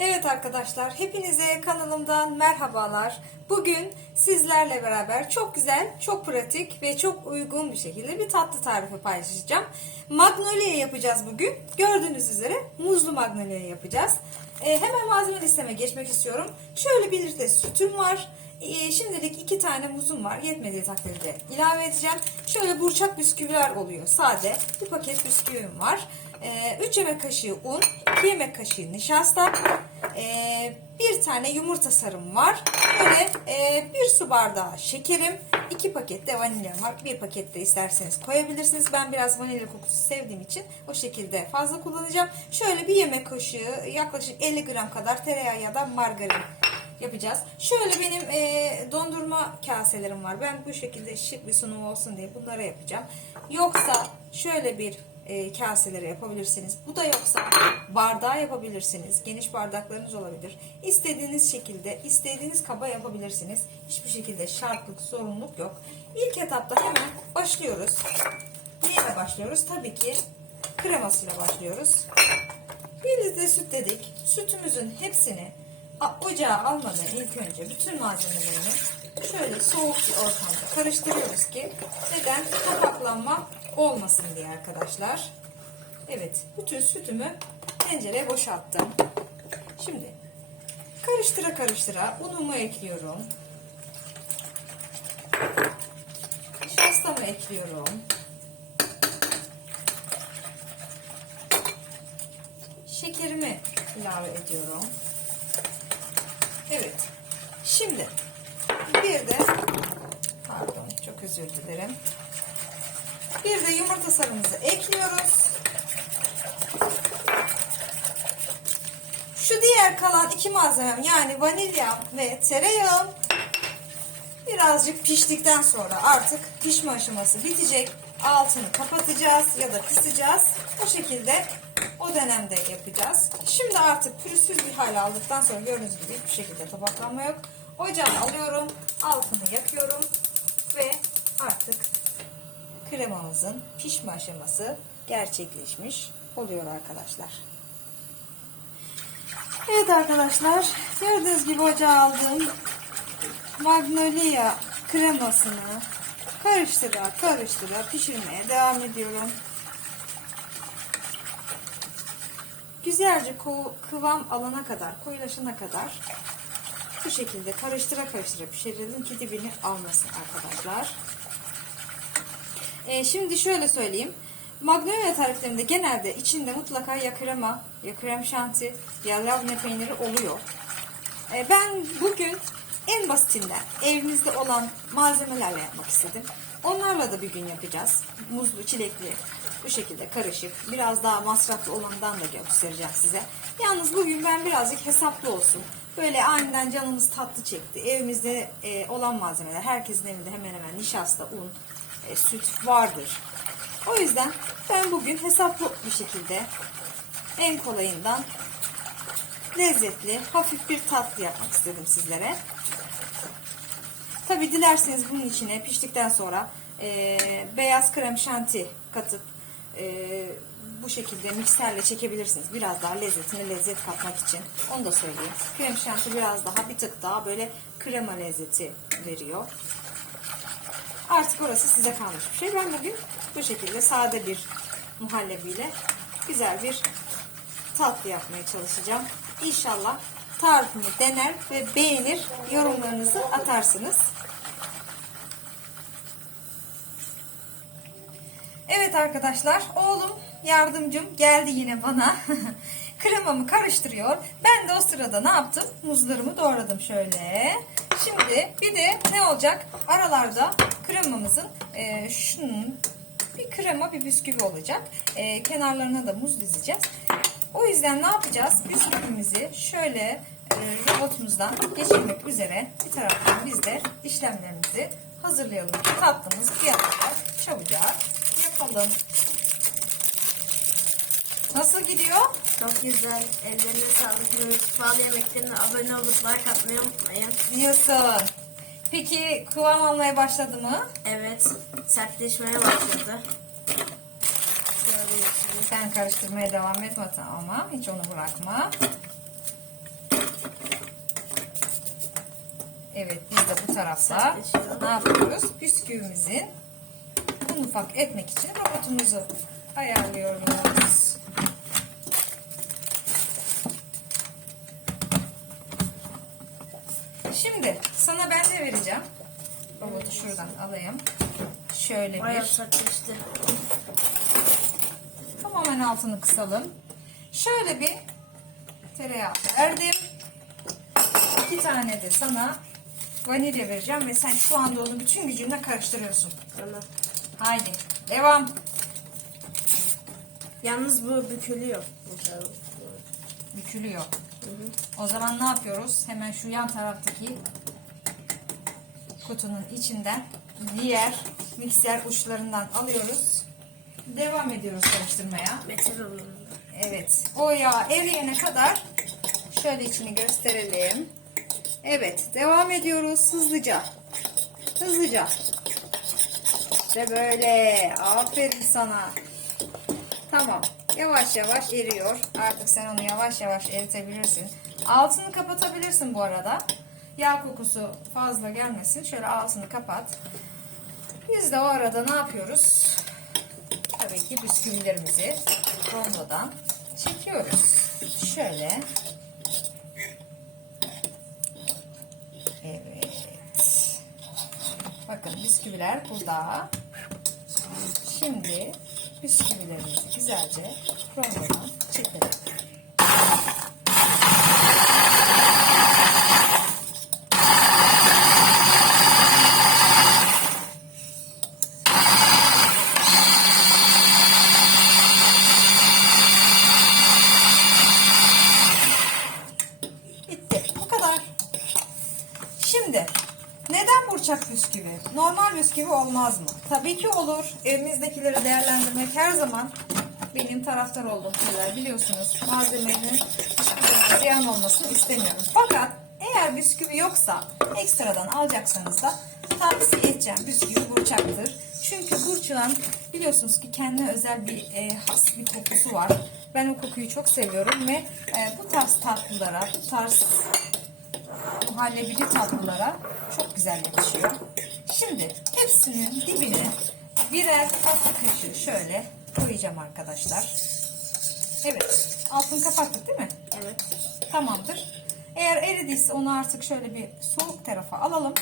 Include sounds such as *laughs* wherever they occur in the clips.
Evet arkadaşlar, hepinize kanalımdan merhabalar. Bugün sizlerle beraber çok güzel, çok pratik ve çok uygun bir şekilde bir tatlı tarifi paylaşacağım. Magnolia yapacağız bugün. Gördüğünüz üzere muzlu magnolia yapacağız. Ee, hemen malzeme listeme geçmek istiyorum. Şöyle bir litre sütüm var. Ee, şimdilik iki tane muzum var. Yetmediği takdirde ilave edeceğim. Şöyle burçak bisküviler oluyor. Sade bir paket bisküvim var. 3 yemek kaşığı un, 2 yemek kaşığı nişasta, ee, bir tane yumurta sarım var. Böyle e, bir su bardağı şekerim, 2 paket de vanilyam var. Bir paket de isterseniz koyabilirsiniz. Ben biraz vanilya kokusu sevdiğim için o şekilde fazla kullanacağım. Şöyle bir yemek kaşığı yaklaşık 50 gram kadar tereyağı ya da margarin yapacağız. Şöyle benim e, dondurma kaselerim var. Ben bu şekilde şık bir sunum olsun diye bunlara yapacağım. Yoksa şöyle bir e, kaselere yapabilirsiniz. Bu da yoksa bardağa yapabilirsiniz. Geniş bardaklarınız olabilir. İstediğiniz şekilde, istediğiniz kaba yapabilirsiniz. Hiçbir şekilde şartlık, sorumluluk yok. İlk etapta hemen başlıyoruz. Neyle başlıyoruz? Tabii ki kremasıyla başlıyoruz. Bir litre süt dedik. Sütümüzün hepsini ocağa almadan ilk önce bütün malzemelerini şöyle soğuk bir ortamda karıştırıyoruz ki neden kapaklanma olmasın diye arkadaşlar. Evet, bütün sütümü tencereye boşalttım. Şimdi karıştıra karıştıra unumu ekliyorum. Nişastamı ekliyorum. Şekerimi ilave ediyorum. Evet. Şimdi bir de pardon çok özür dilerim. Bir de yumurta sarımızı ekliyoruz. Şu diğer kalan iki malzemem yani vanilya ve tereyağım birazcık piştikten sonra artık pişme aşaması bitecek. Altını kapatacağız ya da kısacağız. O şekilde o dönemde yapacağız. Şimdi artık pürüzsüz bir hale aldıktan sonra gördüğünüz gibi hiçbir şekilde tabaklanma yok. Ocağı alıyorum, altını yakıyorum ve artık kremamızın pişme aşaması gerçekleşmiş oluyor arkadaşlar. Evet arkadaşlar gördüğünüz gibi ocağa aldığım magnolia kremasını karıştıra karıştıra pişirmeye devam ediyorum. Güzelce kıvam alana kadar, koyulaşana kadar bu şekilde karıştıra karıştıra pişirelim ki dibini almasın arkadaşlar. Ee, şimdi şöyle söyleyeyim. Magnolia tariflerinde genelde içinde mutlaka ya krema, ya krem şanti, ya labne peyniri oluyor. Ee, ben bugün en basitinden evinizde olan malzemelerle yapmak istedim. Onlarla da bir gün yapacağız. Muzlu, çilekli bu şekilde karışık. Biraz daha masraflı olandan da göstereceğim size. Yalnız bugün ben birazcık hesaplı olsun. Böyle aniden canımız tatlı çekti. Evimizde e, olan malzemeler, herkesin evinde hemen hemen nişasta, un, e, süt vardır. O yüzden ben bugün hesaplı bir şekilde en kolayından lezzetli, hafif bir tatlı yapmak istedim sizlere. Tabi dilerseniz bunun içine piştikten sonra e, beyaz krem şanti katıp e, bu şekilde mikserle çekebilirsiniz. Biraz daha lezzetine lezzet katmak için. Onu da söyleyeyim. Krem şanti biraz daha bir tık daha böyle krema lezzeti veriyor. Artık orası size kalmış bir şey. Ben bugün bu şekilde sade bir muhallebiyle güzel bir tatlı yapmaya çalışacağım. İnşallah tarifimi dener ve beğenir yorumlarınızı atarsınız. Evet arkadaşlar oğlum yardımcım geldi yine bana. *laughs* Kremamı karıştırıyor. Ben de o sırada ne yaptım? Muzlarımı doğradım şöyle. Şimdi bir de ne olacak? Aralarda kremamızın e, şunun bir krema bir bisküvi olacak. E, kenarlarına da muz dizeceğiz. O yüzden ne yapacağız? Bisküvimizi şöyle e, robotumuzdan geçirmek üzere bir taraftan biz de işlemlerimizi hazırlayalım. Tatlımız bir an evvel çabucak yapalım. Nasıl gidiyor? Çok güzel. Ellerine sağlık. Mutfağlı yemeklerine abone olup like atmayı unutmayın. Diyorsun. Peki kıvam almaya başladı mı? Evet. Sertleşmeye başladı. Sen karıştırmaya devam et ama hiç onu bırakma. Evet biz de bu tarafta ne yapıyoruz? Bisküvimizin un ufak etmek için robotumuzu ayarlıyoruz. Sana ben de vereceğim. Robotu şuradan alayım. Şöyle Bayağı bir. sertleşti. Tamamen altını kısalım. Şöyle bir tereyağı verdim. İki tane de sana vanilya vereceğim ve sen şu anda onu bütün gücünle karıştırıyorsun. Tamam. Haydi devam. Yalnız bu bükülüyor. Bükülüyor. O zaman ne yapıyoruz? Hemen şu yan taraftaki kutunun içinden diğer mikser uçlarından alıyoruz. Devam ediyoruz karıştırmaya. Evet. O yağ eriyene kadar şöyle içini gösterelim. Evet. Devam ediyoruz hızlıca. Hızlıca. İşte böyle. Aferin sana. Tamam. Yavaş yavaş eriyor. Artık sen onu yavaş yavaş eritebilirsin. Altını kapatabilirsin bu arada. Yağ kokusu fazla gelmesin. Şöyle altını kapat. Biz de o arada ne yapıyoruz? Tabii ki bisküvilerimizi rondodan çekiyoruz. Şöyle. Evet. Bakın bisküviler burada. Şimdi bisküvilerimizi güzelce rondodan çekelim. Bitti. Bu kadar. Şimdi neden burçak bisküvi? Normal bisküvi olmaz mı? Tabii ki olur. Evimizdekileri değerlendirmek her zaman benim taraftar olduğum şeyler biliyorsunuz. Malzemenin ziyan olmasını istemiyorum. Fakat eğer bisküvi yoksa ekstradan alacaksanız da tavsiye edeceğim. Bisküvi burçaktır. Çünkü burçağın biliyorsunuz ki kendine özel bir e, has bir kokusu var. Ben o kokuyu çok seviyorum ve e, bu tarz tatlılara, bu tarz muhallebili tatlılara çok güzel yakışıyor. Şimdi hepsinin dibine birer tatlı kaşığı şöyle koyacağım arkadaşlar. Evet. Altını kapattık değil mi? Evet. Tamamdır. Eğer eridiyse onu artık şöyle bir soğuk tarafa alalım.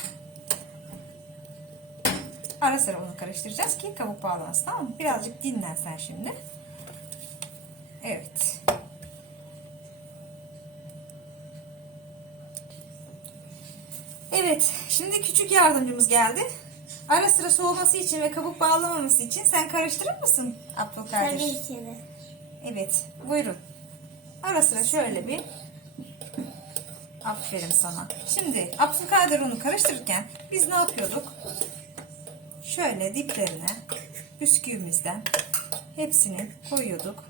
Ara sıra onu karıştıracağız ki kabuk bağlansın tamam mı? Birazcık dinlen sen şimdi. Evet. Evet. Şimdi küçük yardımcımız geldi. Ara sıra soğuması için ve kabuk bağlamaması için sen karıştırır mısın Abdül kardeş? ki de. Evet, buyurun. Ara sıra şöyle bir Aferin sana. Şimdi Abdülkadir onu karıştırırken biz ne yapıyorduk? Şöyle diplerine bisküvimizden hepsini koyuyorduk.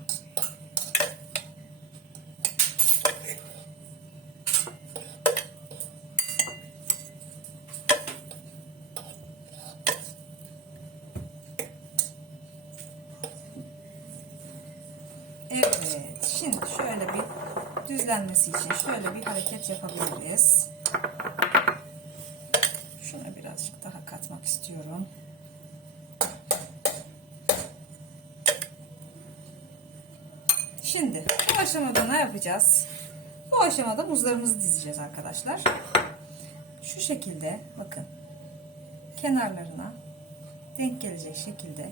Evet. Şimdi şöyle bir düzlenmesi için şöyle bir hareket yapabiliriz. Şuna birazcık daha katmak istiyorum. Şimdi bu aşamada ne yapacağız? Bu aşamada muzlarımızı dizeceğiz arkadaşlar. Şu şekilde bakın kenarlarına denk gelecek şekilde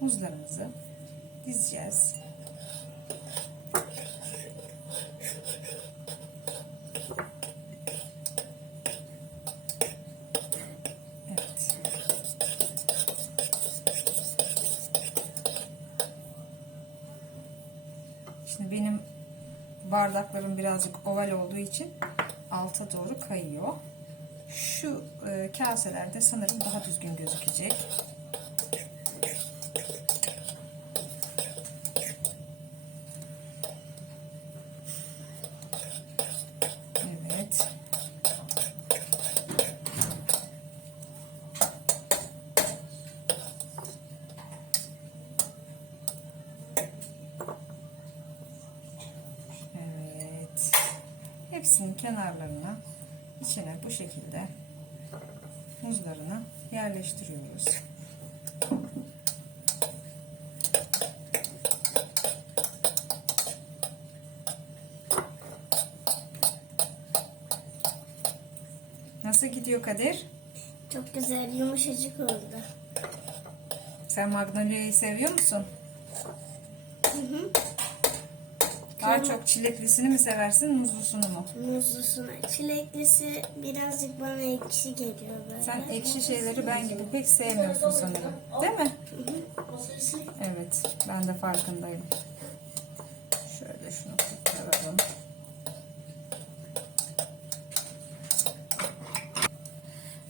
muzlarımızı dizeceğiz. Evet. Şimdi benim bardaklarım birazcık oval olduğu için alta doğru kayıyor. Şu e, kaselerde sanırım daha düzgün gözükecek. Evet. Evet. Hepsinin kenarlarına içine bu şekilde muzlarını yerleştiriyoruz. Nasıl gidiyor Kadir? Çok güzel yumuşacık oldu. Sen Magnolia'yı seviyor musun? Hı hı. Daha çok çileklisini mi seversin, muzlusunu mu? Muzlusuna. Çileklisi birazcık bana ekşi geliyor böyle. Sen ekşi şeyleri ben gibi pek sevmiyorsun sanırım. Değil mi? Evet, ben de farkındayım. Şöyle şunu kurtaralım.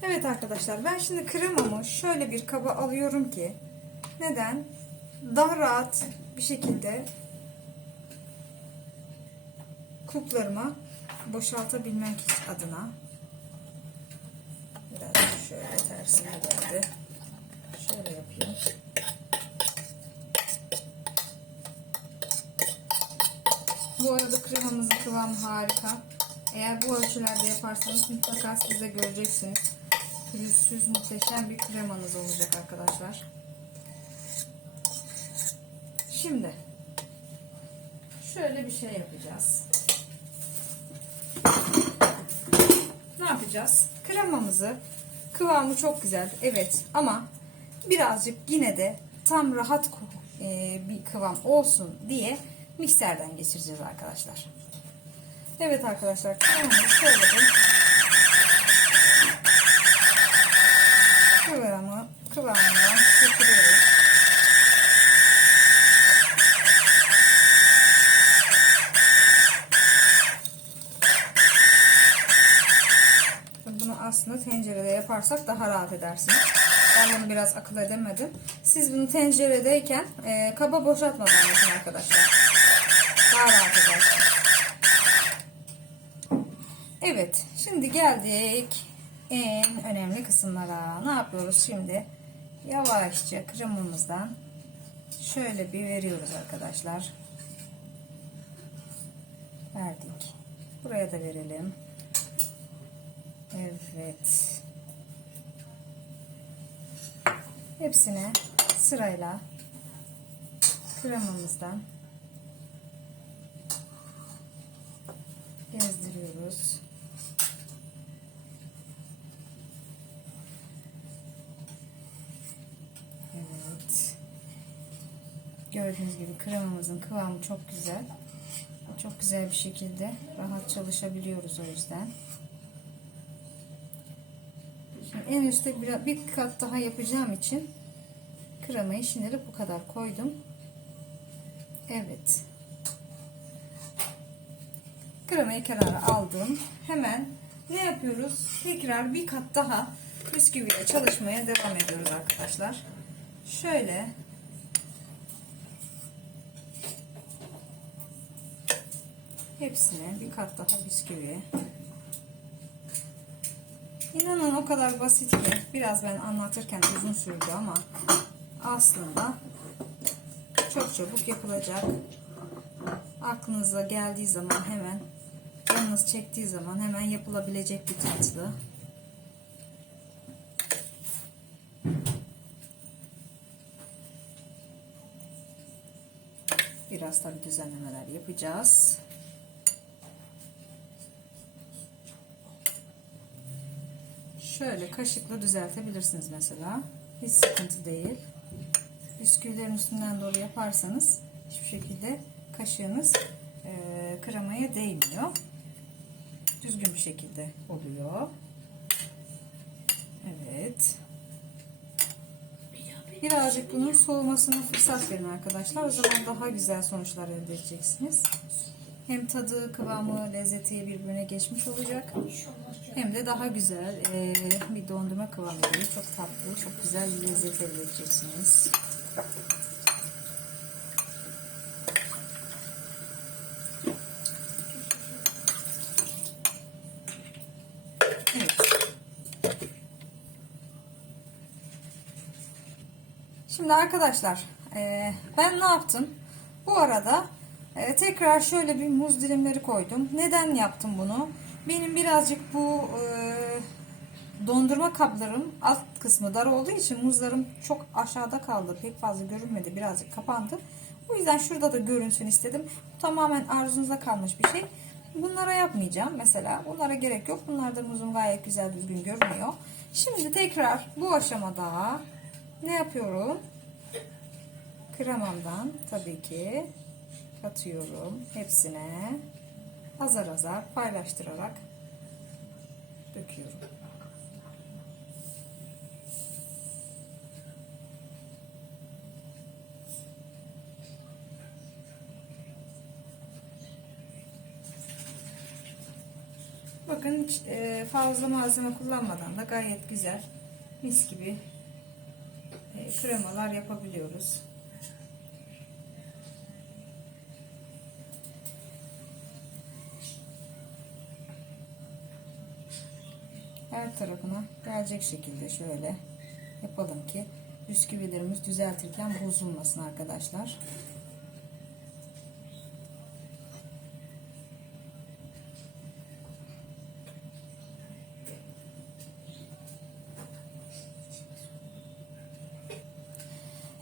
Evet arkadaşlar, ben şimdi kremamı şöyle bir kaba alıyorum ki neden? Daha rahat bir şekilde kuplarıma boşaltabilmek adına biraz şöyle tersine geldi. Şöyle yapayım. Bu arada kremamızın kıvamı harika. Eğer bu ölçülerde yaparsanız mutlaka siz de göreceksiniz. Pürüzsüz muhteşem bir kremanız olacak arkadaşlar. Şimdi şöyle bir şey yapacağız. Ne yapacağız? Kremamızı kıvamı çok güzel evet ama birazcık yine de tam rahat e, bir kıvam olsun diye mikserden geçireceğiz arkadaşlar. Evet arkadaşlar kremamızı şöyle kıvamı, kıvamından getiriyoruz. Bunu aslında tencerede yaparsak daha rahat edersiniz. Ben bunu biraz akıl edemedim. Siz bunu tenceredeyken e, kaba boşaltmadan yapın arkadaşlar. Daha rahat edersiniz. Evet. Şimdi geldik en önemli kısımlara. Ne yapıyoruz şimdi? Yavaşça kremamızdan şöyle bir veriyoruz arkadaşlar. Verdik. Buraya da verelim. Evet. Hepsine sırayla kremamızdan gezdiriyoruz. Evet. Gördüğünüz gibi kremamızın kıvamı çok güzel. Çok güzel bir şekilde rahat çalışabiliyoruz o yüzden. En üstte bir, bir kat daha yapacağım için kremayı şimdilik bu kadar koydum. Evet. Kremayı kenara aldım. Hemen ne yapıyoruz? Tekrar bir kat daha bisküviyle çalışmaya devam ediyoruz arkadaşlar. Şöyle hepsine bir kat daha bisküvi İnanın o kadar basit ki biraz ben anlatırken uzun sürdü ama aslında çok çabuk yapılacak. Aklınıza geldiği zaman hemen canınız çektiği zaman hemen yapılabilecek bir tatlı. Biraz tabi düzenlemeler yapacağız. Şöyle kaşıkla düzeltebilirsiniz mesela. Hiç sıkıntı değil. Bisküvilerin üstünden doğru yaparsanız hiçbir şekilde kaşığınız e, kremaya değmiyor. Düzgün bir şekilde oluyor. Evet. Birazcık bunun soğumasına fırsat verin arkadaşlar. O zaman daha güzel sonuçlar elde edeceksiniz. Hem tadı, kıvamı, lezzeti birbirine geçmiş olacak. Hem de daha güzel e, bir dondurma kıvamı gibi çok tatlı, çok güzel bir lezzet elde edeceksiniz. Şimdi arkadaşlar e, ben ne yaptım? Bu arada e, tekrar şöyle bir muz dilimleri koydum. Neden yaptım bunu? Benim birazcık bu e, dondurma kaplarım alt kısmı dar olduğu için muzlarım çok aşağıda kaldı. Pek fazla görünmedi. Birazcık kapandı. O yüzden şurada da görünsün istedim. Bu tamamen arzunuza kalmış bir şey. Bunlara yapmayacağım mesela. Bunlara gerek yok. Bunlar da muzum gayet güzel düzgün görünüyor. Şimdi tekrar bu aşamada ne yapıyorum? Kremamdan tabii ki katıyorum hepsine. Azar azar paylaştırarak döküyorum. Bakın e, fazla malzeme kullanmadan da gayet güzel mis gibi e, kremalar yapabiliyoruz. Her tarafına gelecek şekilde şöyle yapalım ki bisküvilerimiz düzeltirken bozulmasın arkadaşlar.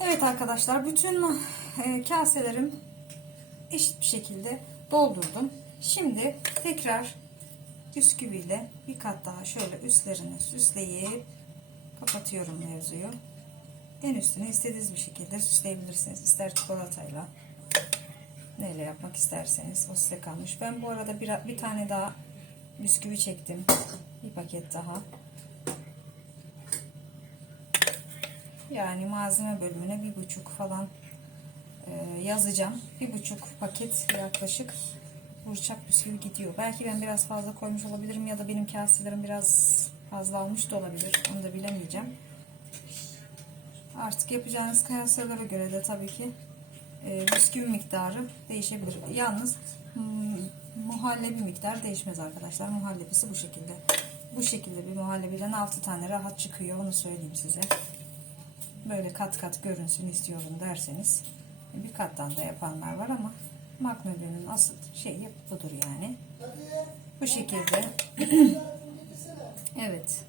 Evet arkadaşlar bütün e, kaselerim eşit bir şekilde doldurdum. Şimdi tekrar bisküviyle bir kat daha şöyle üstlerini süsleyip kapatıyorum mevzuyu. En üstüne istediğiniz bir şekilde süsleyebilirsiniz. İster çikolatayla neyle yapmak isterseniz o size kalmış. Ben bu arada bir, bir tane daha bisküvi çektim. Bir paket daha. Yani malzeme bölümüne bir buçuk falan e, yazacağım. Bir buçuk paket yaklaşık burçak bisküvi gidiyor. Belki ben biraz fazla koymuş olabilirim ya da benim kaselerim biraz fazla almış da olabilir. Onu da bilemeyeceğim. Artık yapacağınız kaselere göre de tabii ki e, bisküvi miktarı değişebilir. Yalnız hmm, muhallebi miktarı değişmez arkadaşlar. Muhallebisi bu şekilde. Bu şekilde bir muhallebiden 6 tane rahat çıkıyor. Onu söyleyeyim size böyle kat kat görünsün istiyorum derseniz bir kattan da yapanlar var ama Magnolia'nın asıl şeyi budur yani. Bu şekilde. *clears throat* evet.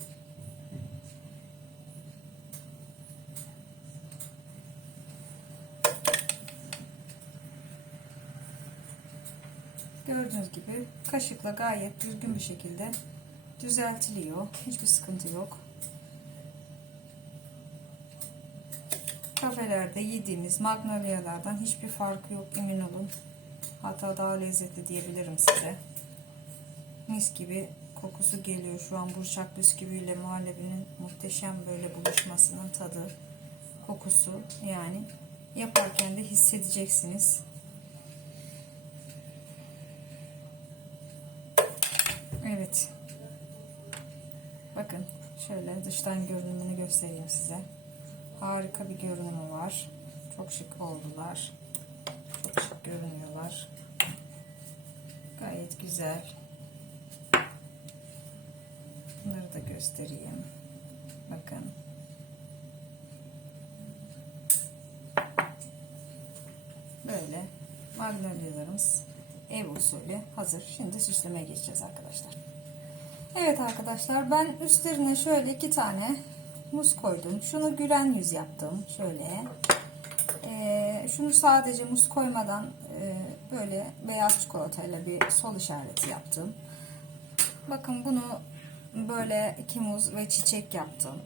Gördüğünüz gibi kaşıkla gayet düzgün bir şekilde düzeltiliyor. Hiçbir sıkıntı yok. kafelerde yediğimiz magnolialardan hiçbir farkı yok emin olun. Hatta daha lezzetli diyebilirim size. Mis gibi kokusu geliyor. Şu an burçak bisküviyle muhallebinin muhteşem böyle buluşmasının tadı, kokusu yani yaparken de hissedeceksiniz. Evet. Bakın şöyle dıştan görünümünü göstereyim size. Harika bir görünümü var. Çok şık oldular. Görünüyorlar. Gayet güzel. Bunları da göstereyim. Bakın. Böyle magnolyalarımız ev usulü hazır. Şimdi süslemeye geçeceğiz arkadaşlar. Evet arkadaşlar ben üstlerine şöyle iki tane muz koydum. Şunu gülen yüz yaptım. Şöyle. Ee, şunu sadece muz koymadan e, böyle beyaz çikolatayla bir sol işareti yaptım. Bakın bunu böyle iki muz ve çiçek yaptım.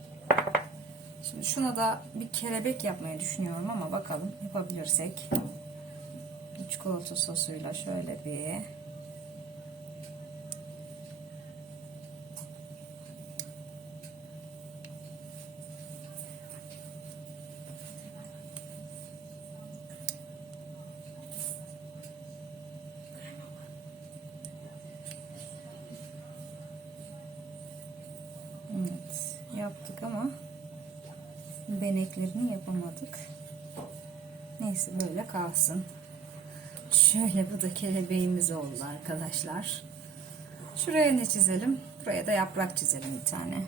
Şimdi şuna da bir kelebek yapmayı düşünüyorum ama bakalım yapabilirsek. Çikolata sosuyla şöyle bir Evet, yaptık ama beneklerini yapamadık. Neyse böyle kalsın. Şöyle bu da kelebeğimiz oldu arkadaşlar. Şuraya ne çizelim? Buraya da yaprak çizelim bir tane.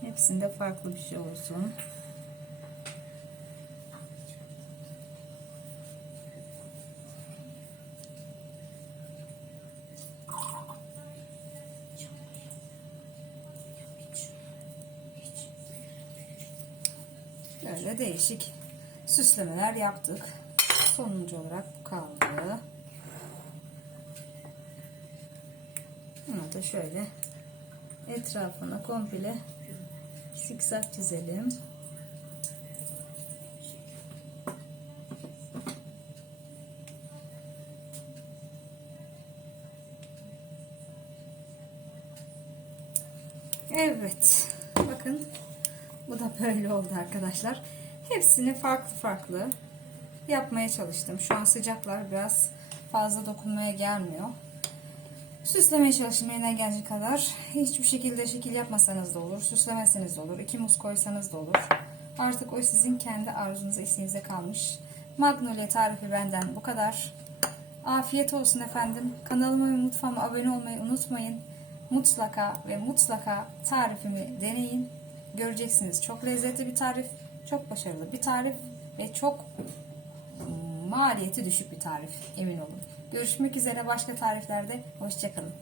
Hepsinde farklı bir şey olsun. Renklerle değişik süslemeler yaptık. Sonuncu olarak bu kaldı. Bunu da şöyle etrafına komple zikzak çizelim. Evet. Bakın bu da böyle oldu arkadaşlar. Hepsini farklı farklı yapmaya çalıştım. Şu an sıcaklar biraz fazla dokunmaya gelmiyor. Süslemeye çalıştım elinden gelecek kadar. Hiçbir şekilde şekil yapmasanız da olur. Süslemezseniz de olur. İki muz koysanız da olur. Artık o sizin kendi arzunuza, isteğinize kalmış. Magnolia tarifi benden bu kadar. Afiyet olsun efendim. Kanalıma ve mutfağıma abone olmayı unutmayın. Mutlaka ve mutlaka tarifimi deneyin. Göreceksiniz çok lezzetli bir tarif, çok başarılı bir tarif ve çok maliyeti düşük bir tarif emin olun. Görüşmek üzere başka tariflerde. Hoşçakalın.